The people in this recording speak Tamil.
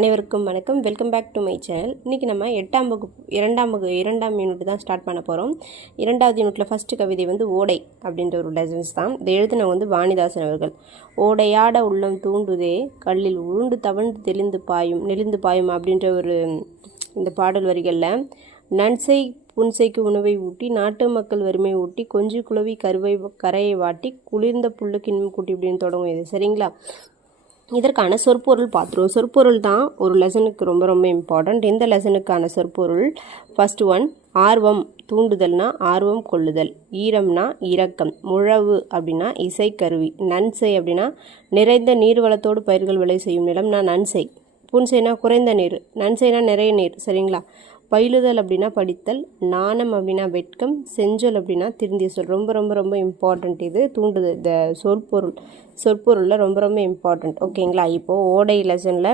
அனைவருக்கும் வணக்கம். Welcome back to my channel. இன்றைக்கி நம்ம 8ஆம் வகுப்பு இரண்டாம் யூனிட் தான் ஸ்டார்ட் பண்ண போகிறோம். 2வது யூனிட்டில் ஃபஸ்ட்டு கவிதை ஓடை அப்படின்ற ஒரு லெசன்ஸ் தான். இதை எழுதினவங்க வாணிதாசன் அவர்கள். ஓடையாட உள்ளம் தூண்டுதே கல்லில் உருண்டு தவழ்ந்து நெளிந்து பாயும் அப்படின்ற ஒரு இந்த பாடல் வரிகளில் நன்சை புன்சைக்கு உணவை ஊட்டி நாட்டு மக்கள் வறுமை ஊட்டி கொஞ்சி குளவி கரையை வாட்டி குளிர்ந்த புல்லுக்கு இன்னும் கூட்டி இப்படின்னு தொடங்கும் இது. சரிங்களா? இதற்கான சொற்பொருள் பார்த்துருவோம். சொற்பொருள் தான் ஒரு லெசனுக்கு ரொம்ப ரொம்ப இம்பார்ட்டண்ட். இந்த லெசனுக்கான சொற்பொருள் ஃபர்ஸ்ட் ஒன், ஆர்வம் தூண்டுதல்னா ஆர்வம் கொள்ளுதல், ஈரம்னா இரக்கம், முழவு அப்படின்னா இசைக்கருவி, நன்சை அப்படின்னா நிறைந்த நீர்வளத்தோடு பயிர்கள் விளை செய்யும் நிலம்னா நன்சை, புன்சைனா குறைந்த நீர், நன்சைனா நிறைய நீர். சரிங்களா? பயிலுதல் அப்படின்னா படித்தல், நாணம் அப்படின்னா வெட்கம், செஞ்சொல் அப்படின்னா திருந்திய சொல். ரொம்ப ரொம்ப ரொம்ப இம்பார்ட்டண்ட் இது. தூண்டுதல் இந்த சொற்பொருளில் ரொம்ப ரொம்ப இம்பார்ட்டண்ட். ஓகேங்களா? இப்போது ஓடை லெசனில்